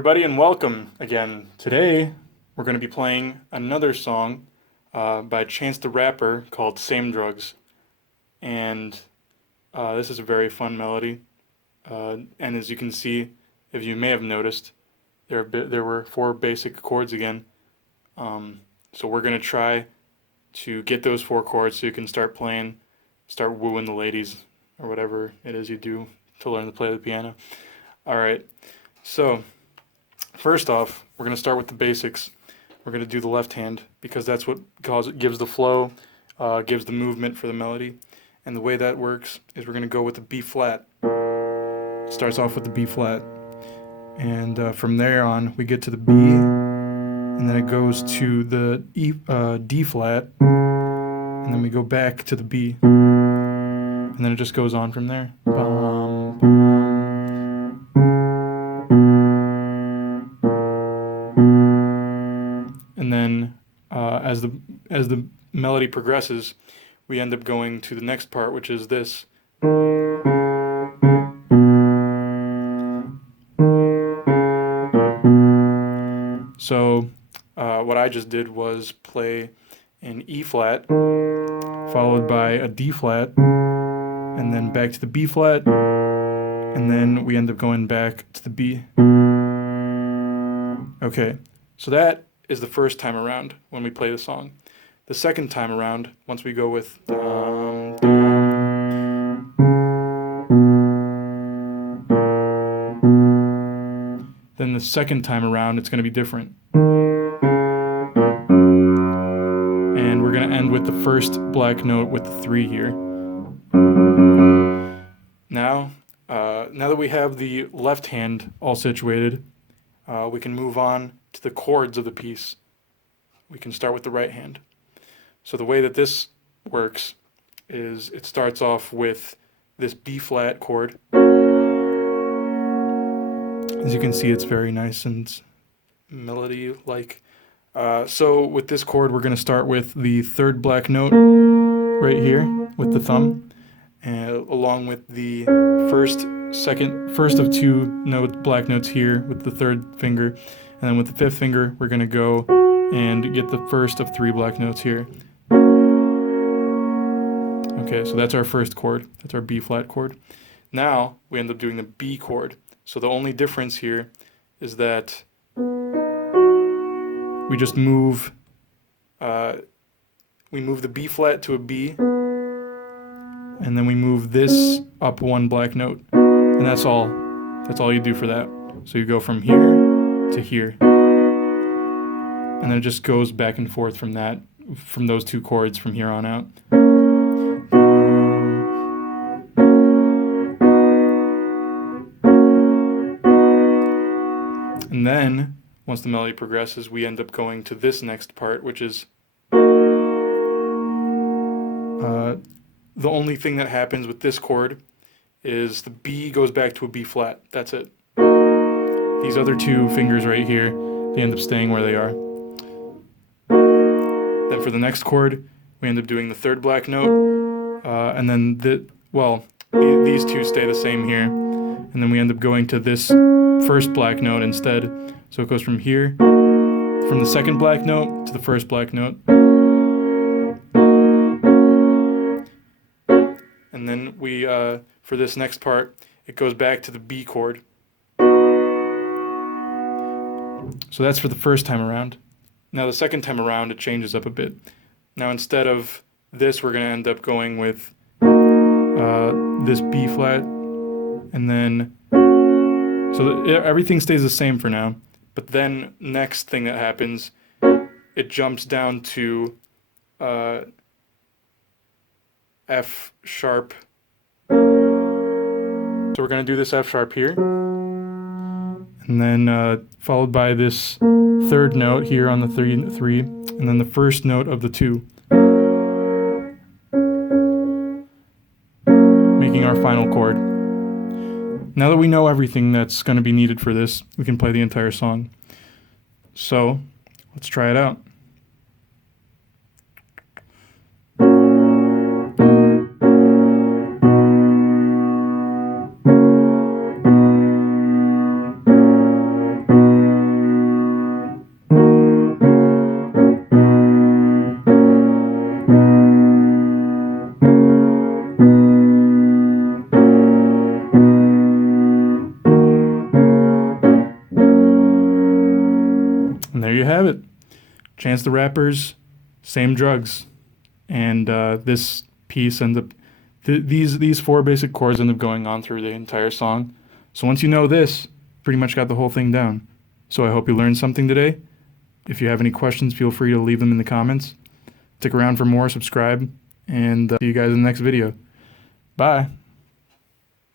everybody, and welcome again. Today, we're going to be playing another song by Chance the Rapper called Same Drugs. And this is a very fun melody. And as you can see, if you may have noticed, there were four basic chords again. So we're going to try to get those four chords so you can start playing, start wooing the ladies, or whatever it is you do to learn to play the piano. All right, so first off, we're going to start with the basics. We're going to do the left hand because that's what gives the flow, gives the movement for the melody. And the way that works is we're going to go with the B flat. Starts off with the B flat. And from there on, we get to the B, and then it goes to the D flat, and then we go back to the B. And then it just goes on from there. Bum, bum. And then as the melody progresses, we end up going to the next part, which is this. So what I just did was play an E flat, followed by a D flat, and then back to the B flat, and then we end up going back to the B. Okay, so that is the first time around when we play the song. The second time around, once we go with then the second time around it's going to be different. And we're going to end with the first black note with the 3 here. Now that we have the left hand all situated, we can move on to the chords of the piece. We can start with the right hand. So the way that this works is it starts off with this B flat chord. As you can see, it's very nice and melody-like. So with this chord, we're going to start with the third black note right here with the thumb, and along with the first of 2 black notes here with the third finger, and then with the 5th finger, we're going to go and get the first of 3 black notes here. Okay, so that's our first chord. That's our B flat chord. Now we end up doing the B chord. So the only difference here is that we just move the B flat to a B, and then we move this up 1 black note, and that's all. That's all you do for that. So you go from here to here, and then it just goes back and forth from those 2 chords from here on out. And then, once the melody progresses, we end up going to this next part, which is the only thing that happens with this chord is the B goes back to a B flat. That's it. These other 2 fingers right here, they end up staying where they are. Then for the next chord, we end up doing the 3rd black note, and then these 2 stay the same here, and then we end up going to this first black note instead. So it goes from here, from the 2nd black note to the 1st black note. And then we, for this next part, it goes back to the B chord. So that's for the first time around. Now the second time around, it changes up a bit. Now instead of this, we're going to end up going with this B flat, and then so everything stays the same for now, but then next thing that happens, it jumps down to F sharp. So we're going to do this F sharp here, and then followed by this 3rd note here on the 3, and then the first note of the 2, making our final chord. Now that we know everything that's going to be needed for this, we can play the entire song. So, let's try it out. Chance the Rapper's Same Drugs. And this piece ends up, these four basic chords end up going on through the entire song. So once you know this, pretty much got the whole thing down. So I hope you learned something today. If you have any questions, feel free to leave them in the comments. Stick around for more, subscribe, and see you guys in the next video. Bye.